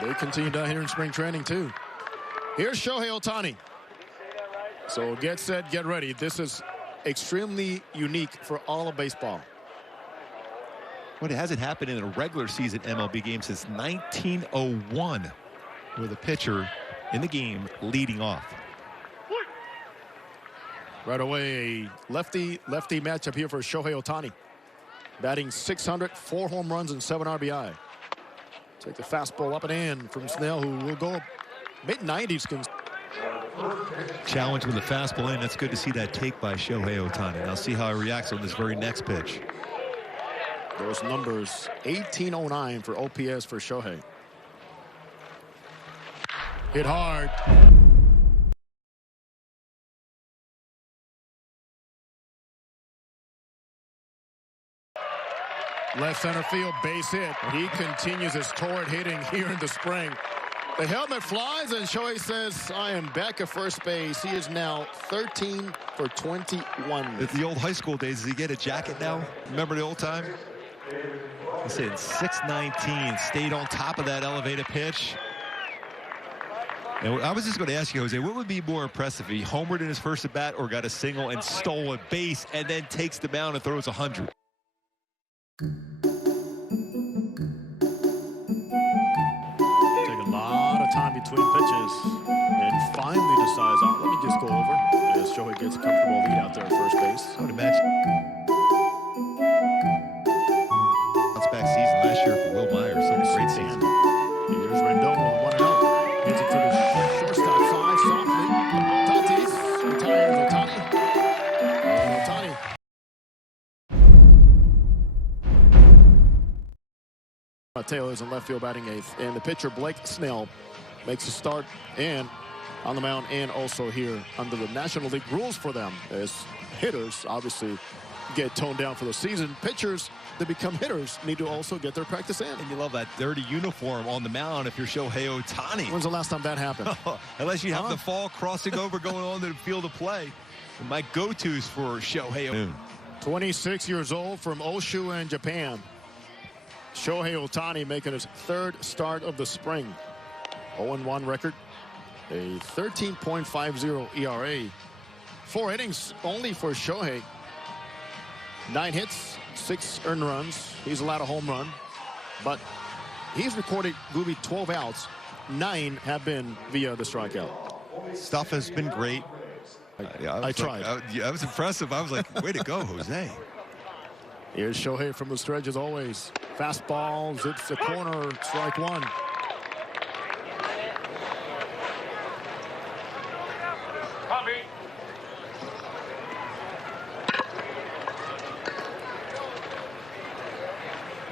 They continue down here in spring training too. Here's Shohei Ohtani. So get set, get ready. This is extremely unique for all of baseball. Well, it hasn't happened in a regular season MLB game since 1901 with a pitcher in the game leading off. Right away, a lefty-lefty matchup here for Shohei Ohtani. Batting .600, 4 home runs and 7 RBI. Take the fastball up and in from Snell, who will go mid-90s. Challenge with the fastball in. That's good to see that take by Shohei Ohtani. Now see how he reacts on this very next pitch. Those numbers, 1809 for OPS for Shohei. Hit hard. Left center field, base hit. He continues his torrid hitting here in the spring. The helmet flies, and Shohei says, I am back at first base. He is now 13 for 21. It's the old high school days. Does he get a jacket now? Remember the old time? He said 6'19", stayed on top of that elevated pitch. And I was just going to ask you, Jose, what would be more impressive if he homered in his first at bat or got a single and stole a base and then takes the mound and throws 100? Take a lot of time between pitches and finally decides, let me just go over as Shohei gets a comfortable lead out there at first base. I would imagine. Bounce back season last year for Will Myers. So great season. Here's Rendon with 1-0. Hits it to the shortstop side softly. Tatis retires Ohtani. Ohtani. Taylor's in left field batting 8th, and the pitcher Blake Snell makes a start and on the mound and also here under the National League rules for them as hitters obviously get toned down for the season. Pitchers that become hitters need to also get their practice in. And you love that dirty uniform on the mound if you're Shohei Ohtani. When's the last time that happened? Unless you have the fall crossing over going on to the field of play. And my go-tos for Shohei. 26 years old from Oshu in Japan. Shohei Ohtani making his 3rd start of the spring. 0-1 record. A 13.50 ERA. 4 innings only for Shohei. 9 hits, 6 earned runs. He's allowed a home run. But he's recorded, Gooby, 12 outs. 9 have been via the strikeout. Stuff has been great. I tried. That was impressive. I was like, way to go, Jose. Here's Shohei from the stretch as always. Fastballs, it's a corner, strike 1.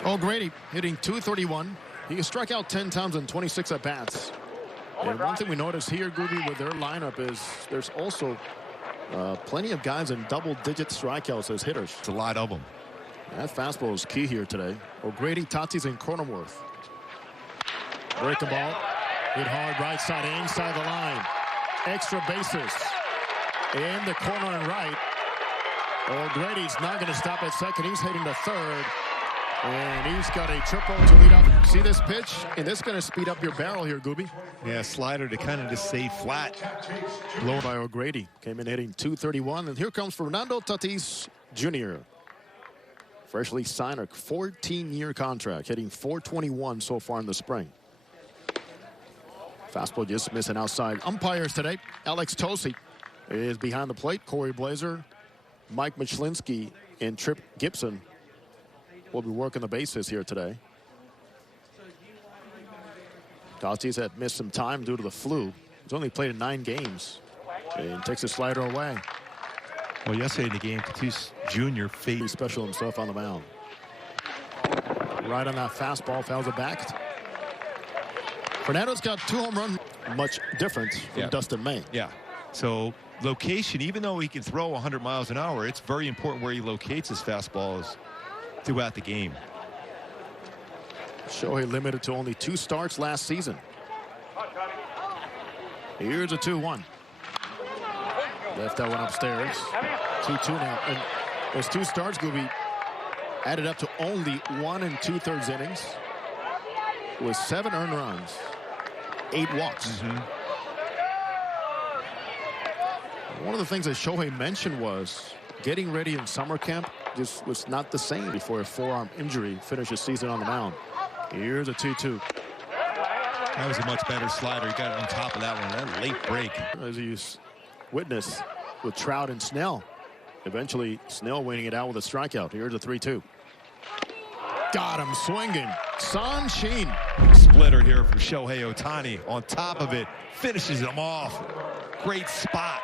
O'Grady hitting .231. He has struck out 10 times in 26 at-bats. And one thing we notice here, Gooby, with their lineup is there's also plenty of guys in double-digit strikeouts as hitters. It's a lot of them. That fastball is key here today. O'Grady, Tatis, and Cronenworth. Breaking ball. Hit hard right side, inside the line. Extra bases. In the corner and right. O'Grady's not going to stop at second. He's heading to third. And he's got a triple to lead up. See this pitch? And this is going to speed up your barrel here, Gooby. Yeah, slider to kind of just stay flat. Lower by O'Grady. Came in hitting .231. And here comes Fernando Tatis Jr. Freshly signed a 14-year contract, hitting .421 so far in the spring. Fastball just missing outside. Umpires today, Alex Tosi is behind the plate. Corey Blazer, Mike Michlinski, and Trip Gibson will be working the bases here today. Tatis had missed some time due to the flu. He's only played in 9 games and takes a slider away. Well, yesterday in the game, Tatis Jr. He's special himself on the mound. Right on that fastball, fouls it back. Fernando's got 2 home runs. Much different from Dustin May. Yeah. So location, even though he can throw 100 miles an hour, it's very important where he locates his fastballs throughout the game. Shohei limited to only 2 starts last season. Here's a 2-1. Left that one upstairs. 2-2 now. And those 2 starts will be added up to only 1 2/3 innings with 7 earned runs, 8 walks. One of the things that Shohei mentioned was getting ready in summer camp just was not the same before a forearm injury finished his season on the mound. Here's a 2-2. That was a much better slider. He got it on top of that one. That late break. As you witness with Trout and Snell. Eventually, Snell winning it out with a strikeout. Here's a 3-2. Got him swinging. Sun Sheen. Splitter here from Shohei Ohtani. On top of it, finishes him off. Great spot.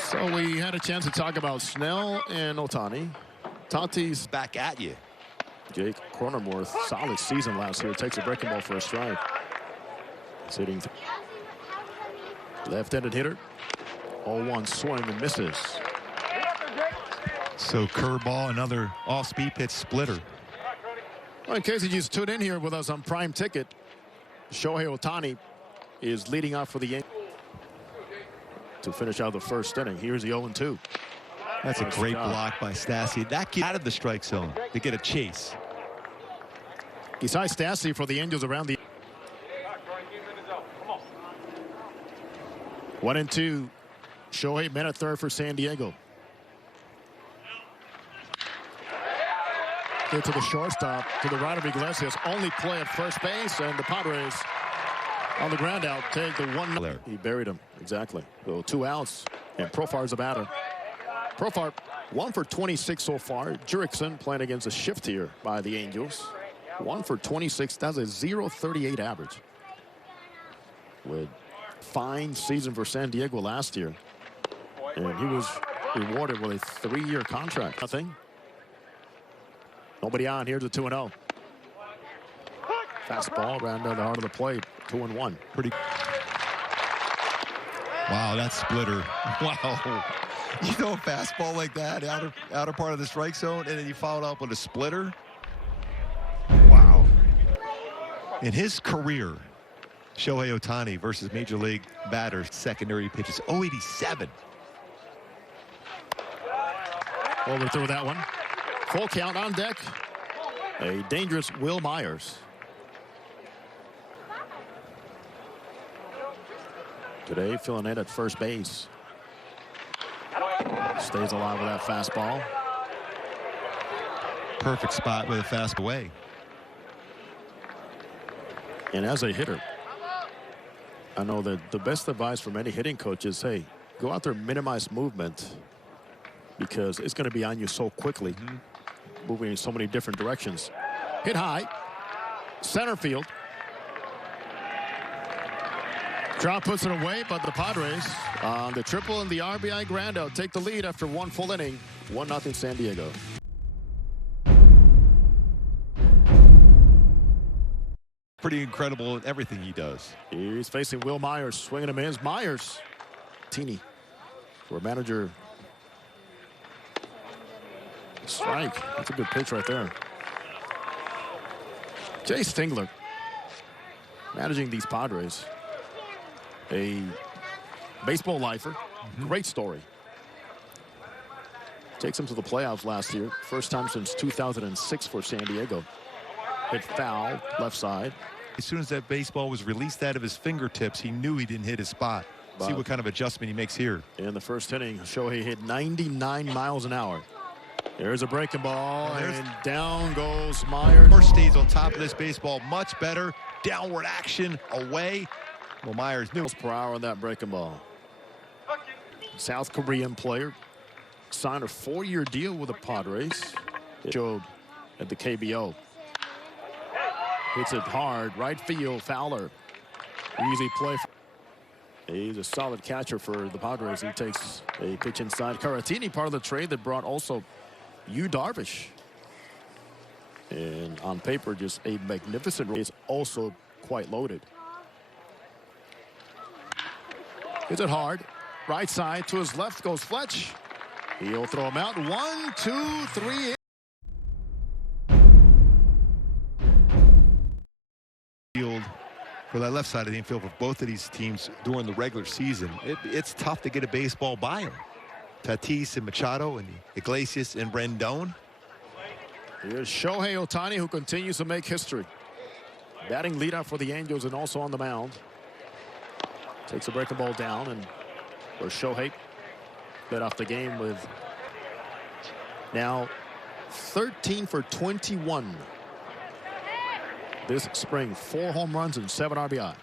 So we had a chance to talk about Snell and Ohtani. Tatis Back at you. Jake Cronenworth, solid season last year. Takes a breaking ball for a strike. Sitting left-handed hitter. 0-1 swing and misses. So curveball, another off-speed pitch splitter. Well, in case you just tuned in here with us on Prime Ticket, Shohei Ohtani is leading off for the Yankees to finish out the first inning. Here's the 0-2. That's a great block by Stassi. That kid out of the strike zone to get a chase. Isai Stassi for the Angels around the 1-2. Shohei men at third for San Diego. Get to the shortstop, to the right of Iglesias. Only play at first base, and the Padres on the ground out take the 1. He buried him, exactly. So 2 outs, and Profar's a batter. Profar 1 for 26 so far. Jurickson playing against a shift here by the Angels. 1 for 26. That's a .038 average. With fine season for San Diego last year. And he was rewarded with a 3-year contract. Nothing. Nobody on. Here's a 2-0. Fastball around the heart of the plate. 2-1. Pretty. Wow, that splitter. Wow. You throw a fastball like that, outer part of the strike zone, and then you follow it up with a splitter. Wow. In his career, Shohei Ohtani versus Major League batters, secondary pitches, 087. Overthrew that one. Full count on deck. A dangerous Will Myers. Today, filling in at first base. Stays alive with that fastball. Perfect spot with a fast away. And as a hitter, I know that the best advice from any hitting coach is, hey, go out there, minimize movement, because it's going to be on you so quickly, moving in so many different directions. Hit high, center field. Trout puts it away, but the Padres on the triple and the RBI grand out take the lead after 1 full inning. 1-0 San Diego. Pretty incredible in everything he does. He's facing Will Myers, swinging him in. Myers. Teeny for manager. Strike. That's a good pitch right there. Jay Stingler managing these Padres. A baseball lifer. Great story. Takes them to the playoffs last year. First time since 2006 for San Diego. Hit foul, left side. As soon as that baseball was released out of his fingertips, he knew he didn't hit his spot. See what kind of adjustment he makes here. In the first inning, Shohei hit 99 miles an hour. There's a breaking ball, and down goes Myers. First stays on top of this baseball, much better. Downward action, away. Well, Myers knew. Per hour on that breaking ball. South Korean player signed a 4-year deal with the Padres. It showed at the KBO. Hits it hard, right field, Fowler. Easy play. He's a solid catcher for the Padres. He takes a pitch inside. Caratini, part of the trade that brought also Yu Darvish. And on paper, just a magnificent. It's also quite loaded. Hits it hard. Right side to his left goes Fletch. He'll throw him out. 1, 2, 3. Field for that left side of the infield for both of these teams during the regular season. It's tough to get a baseball by them. Tatis and Machado and Iglesias and Rendon. Here's Shohei Ohtani, who continues to make history. Batting leadoff for the Angels and also on the mound. Takes a breaking ball down, and for Shohei, led off the game with now 13 for 21 this spring. 4 home runs and 7 RBI.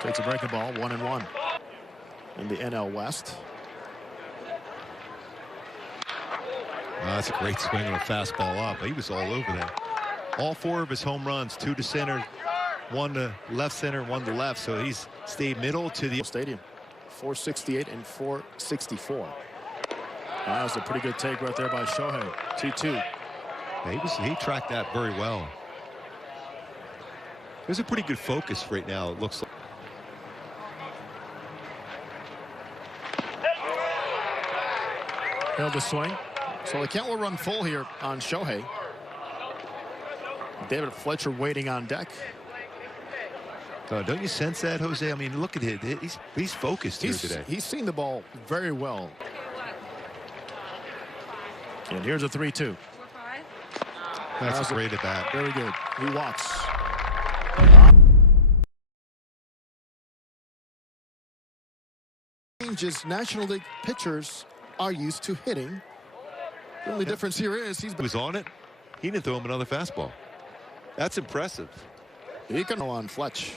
Takes a breaking ball, 1-1 in the NL West. That's a great swing on a fastball up. He was all over that. All 4 of his home runs, 2 to center, 1 to left center, 1 to left. So he's stayed middle to the stadium. 468 and 464. That was a pretty good take right there by Shohei. 2-2. He tracked that very well. There's a pretty good focus right now, it looks like. Held the swing. So the count will run full here on Shohei. David Fletcher waiting on deck. Don't you sense that, Jose? I mean, look at it. He's focused here today. He's seen the ball very well. And here's a 3-2. That's a great at bat. Very good. He walks. Changes. National League pitchers are used to hitting. The only difference here is he was on it. He didn't throw him another fastball. That's impressive. He can go on Fletch.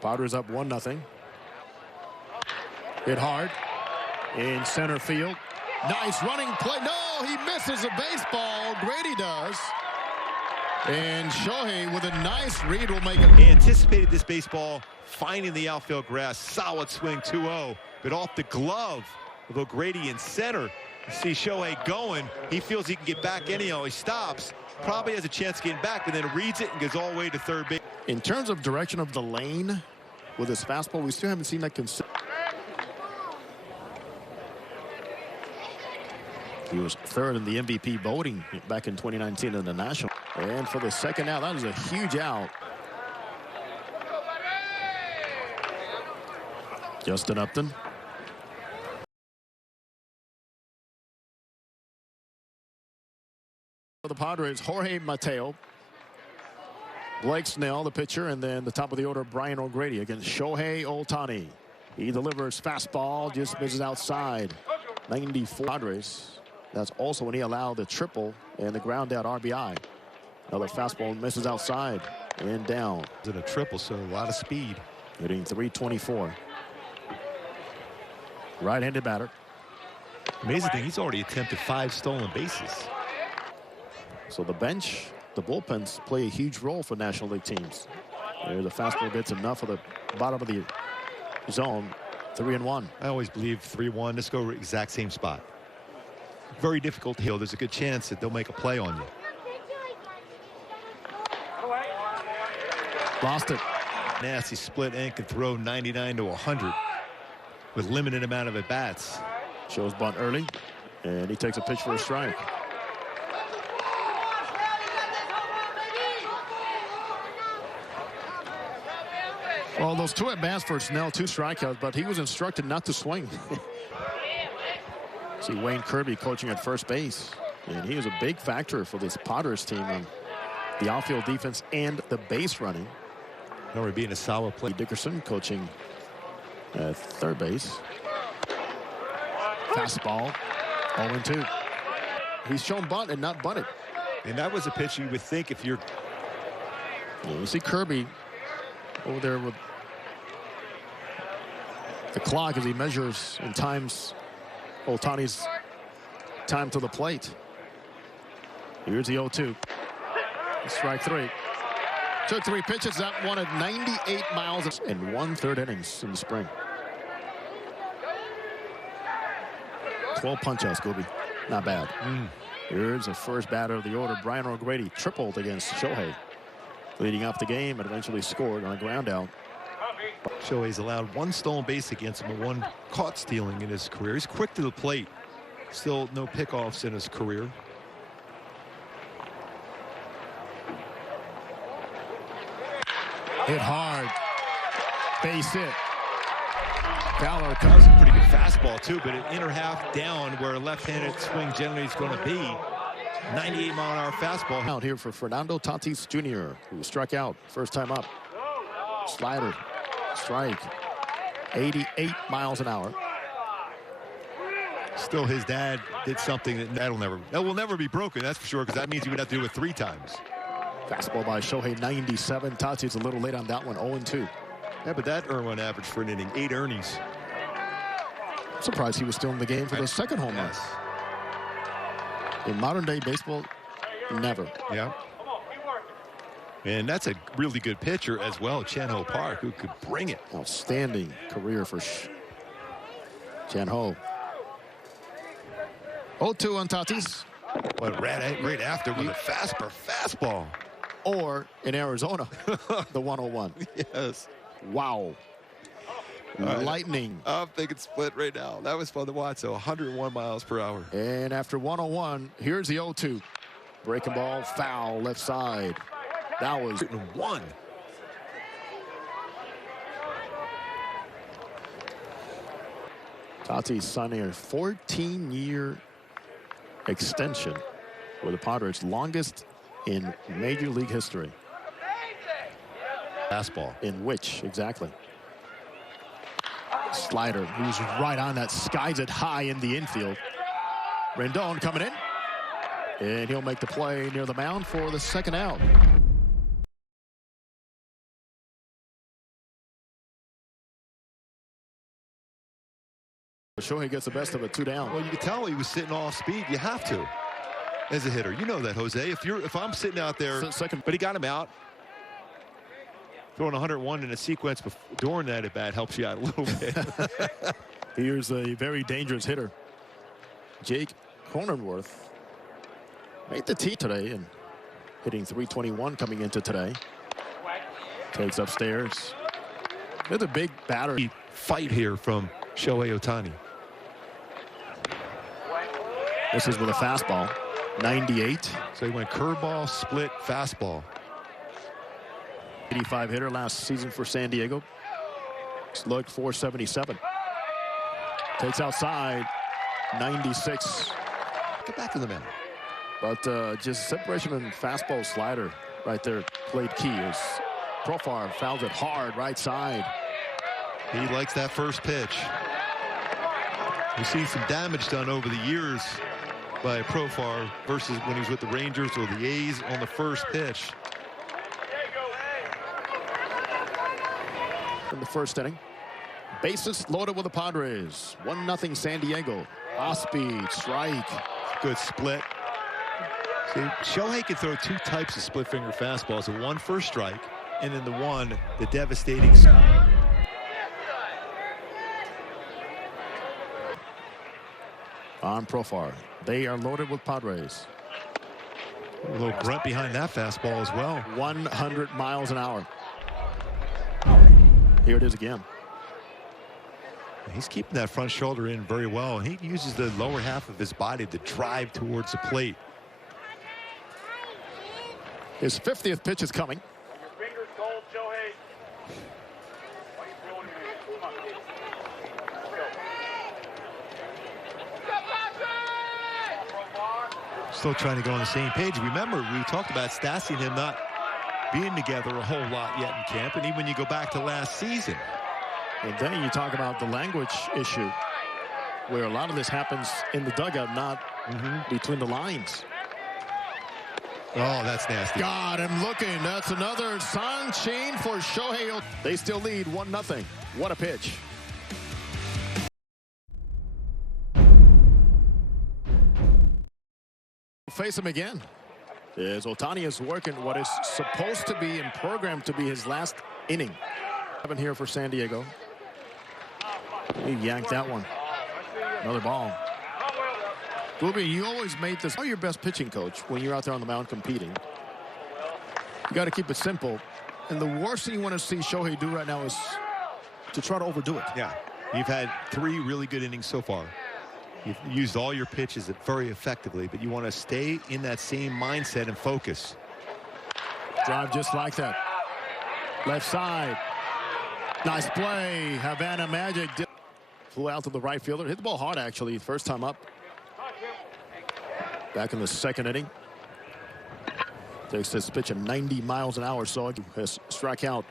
Padres up 1-0. Hit hard in center field. Nice running play. No, he misses a baseball. Grady does. And Shohei with a nice read will make it. He anticipated this baseball, finding the outfield grass. Solid swing, 2-0. But off the glove of O'Grady in center. You see Shohei going. He feels he can get back anyhow. He stops. Probably has a chance of getting back, but then reads it and goes all the way to third base. In terms of direction of the lane with his fastball, we still haven't seen that consistent. He was third in the MVP voting back in 2019 in the National. And for the second out, that is a huge out. Justin Upton. For the Padres, Jorge Mateo. Blake Snell, the pitcher, and then the top of the order, Brian O'Grady against Shohei Ohtani. He delivers fastball, just misses outside. 94 Padres. That's also when he allowed the triple and the ground out RBI. Another fastball misses outside and down. It's a triple, so a lot of speed. Hitting 324. Right-handed batter. Amazing thing, he's already attempted 5 stolen bases. So the bench, the bullpens play a huge role for National League teams. There, the fastball gets enough of the bottom of the zone. 3-1. I always believe 3-1. Let's go exact same spot. Very difficult to heal. There's a good chance that they'll make a play on you. Lost it. Nasty split and can throw 99 to 100 with limited amount of at-bats. Shows bunt early, and he takes a pitch for a strike. Well, those 2 at-bats for Snell, 2 strikeouts, but he was instructed not to swing. See Wayne Kirby coaching at first base, and he was a big factor for this Padres team on the outfield defense and the base running. Remember being a solid play. Dickerson coaching at third base. Fastball, 0-2. He's shown bunt and not bunted. And that was a pitch you would think if you're... You see Kirby over there with the clock as he measures and times Ohtani's time to the plate. Here's the 0-2. Strike 3. Took 3 pitches. That one at 98 miles in 1/3 innings in the spring. 12 punch-outs, Gobi. Not bad. Here's the first batter of the order. Brian O'Grady tripled against Shohei, leading up the game and eventually scored on a ground out. Shohei's allowed 1 stolen base against him and 1 caught stealing in his career. He's quick to the plate. Still no pickoffs in his career. Hit hard. Base hit. Fowler comes a pretty good fastball too, but an inner half down where a left-handed swing generally is going to be. 98-mile-an-hour fastball. Out here for Fernando Tatis Jr., who struck out first time up. Slider, strike, 88 miles an hour. Still, his dad did something that will never be broken. That's for sure, because that means he would have to do it 3 times. Fastball by Shohei, 97. Tatis a little late on that one, 0-2. Yeah, but that earned run average for an inning, 8 earnings. I'm surprised he was still in the game for the second home run. Yes. In modern day baseball, never. Yeah. And that's a really good pitcher as well, Chan-Ho Park, who could bring it. Outstanding career for Chan-Ho. 0-2 on Tatis. But right after was a fastball. Or in Arizona, the 101. Yes. Wow. Lightning. I'm thinking split right now. That was fun to watch. So 101 miles per hour. And after 101, here's the 0-2. Breaking ball, foul, left side. That was 1. Tatis signing a 14-year extension with the Padres, longest in Major League history. Fastball. In which, exactly? Slider, who's right on that, skies it high in the infield. Rendon coming in, and he'll make the play near the mound for the second out. Shohei gets the best of it, 2 down. Well, you could tell he was sitting off speed. You have to, as a hitter. You know that, Jose. If I'm sitting out there, Second, but he got him out. Throwing 101 in a sequence during that at bat helps you out a little bit. Here's a very dangerous hitter. Jake Cronenworth made the tee today and hitting .321 coming into today. Takes upstairs. There's a big batter. Fight here from Shohei Ohtani. This is with a fastball. 98. So he went curveball, split, fastball. 85 hitter last season for San Diego. Slugged .477. Takes outside. 96. Get back to the man. But just separation and fastball slider right there played key. As Profar fouls it hard right side. He likes that first pitch. We've seen some damage done over the years by Profar versus when he was with the Rangers or the A's on the first pitch. In the first inning, bases loaded with the Padres. 1-0 San Diego. Off-speed strike. Good split. See, Shohei can throw 2 types of split finger fastballs. The one for strike, and then the devastating. On Profar. They are loaded with Padres. A little grunt behind that fastball as well. 100 miles an hour. Here it is again. He's keeping that front shoulder in very well, and he uses the lower half of his body to drive towards the plate. His 50th pitch is coming. Your fingers cold, Shohei. Still trying to go on the same page. Remember, we talked about Stassi and him not being together a whole lot yet in camp, and even when you go back to last season. And then you talk about the language issue, where a lot of this happens in the dugout, not between the lines. Oh, that's nasty. God, I'm looking. That's another sunshine for Shohei. They still lead 1-0. What a pitch. Face him again. As Ohtani is working what is supposed to be and programmed to be his last inning. Here for San Diego. He yanked that one. Another ball. Gooby, you always made this your best pitching coach when you're out there on the mound competing. You got to keep it simple. And the worst thing you want to see Shohei do right now is to try to overdo it. Yeah. You've had 3 really good innings so far. You've used all your pitches very effectively, but you want to stay in that same mindset and focus. Drive just like that. Left side. Nice play. Havana Magic flew out to the right fielder. Hit the ball hard, actually, first time up. Back in the second inning. Takes this pitch at 90 miles an hour, so he has struck out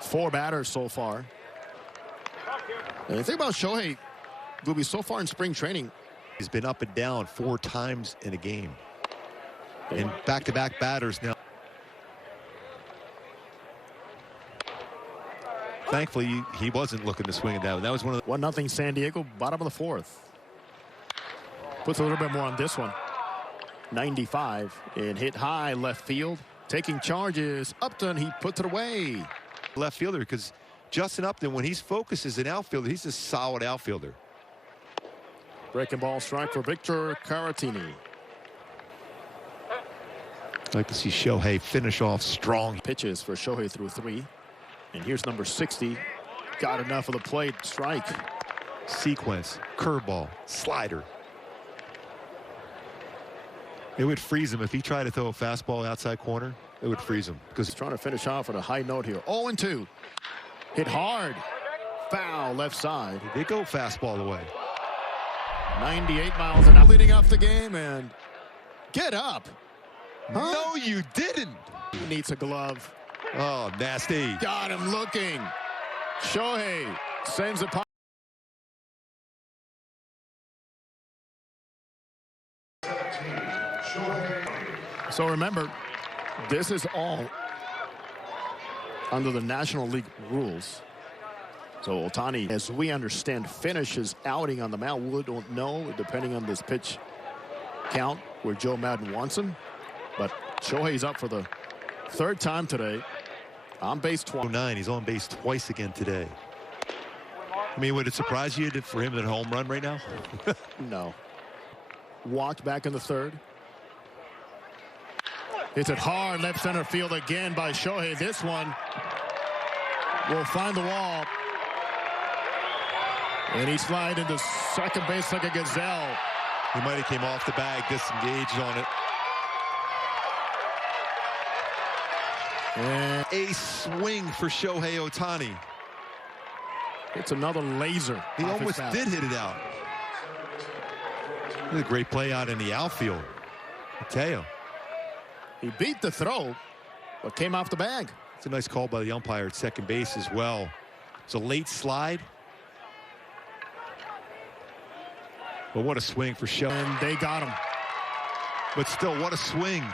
4 batters so far. And the thing about Shohei, Gooby, so far in spring training, he's been up and down 4 times in a game. And back-to-back batters now. Thankfully, he wasn't looking to swing it down. That was one of the 1-0 San Diego, bottom of the 4th. Puts a little bit more on this one. 95 and hit high left field. Taking charges. Upton, he puts it away. left fielder, because Justin Upton, when he's focused as an outfielder, he's a solid outfielder. Breaking ball strike for Victor Caratini. I'd like to see Shohei finish off strong. Pitches for Shohei through 3. And here's number 60. Got enough of the plate. Strike. Sequence, curveball, slider. It would freeze him if he tried to throw a fastball outside corner. It would freeze him because he's trying to finish off on a high note here. 0-2. Hit hard. Foul left side. He did go fastball away. 98 miles an hour leading off the game, and get up. Huh? No, you didn't. He needs a glove. Oh, nasty. Got him looking. Shohei sends the puck. So remember, this is all under the National League rules. So Ohtani, as we understand, finishes outing on the mound. We don't know, depending on this pitch count, where Joe Madden wants him. But Shohei's up for the 3rd time today. On base 29. He's on base twice again today. I mean, would it surprise you for him at a home run right now? No. Walked back in the 3rd. Hits it hard left center field again by Shohei. This one will find the wall. And he slides into second base like a gazelle. He might have came off the bag, disengaged on it. And a swing for Shohei Ohtani. It's another laser. He almost did hit it out. A great play out in the outfield. I tell you. He beat the throw, but came off the bag. It's a nice call by the umpire at second base as well. It's a late slide. But what a swing for Shohei. And they got him. But still, what a swing.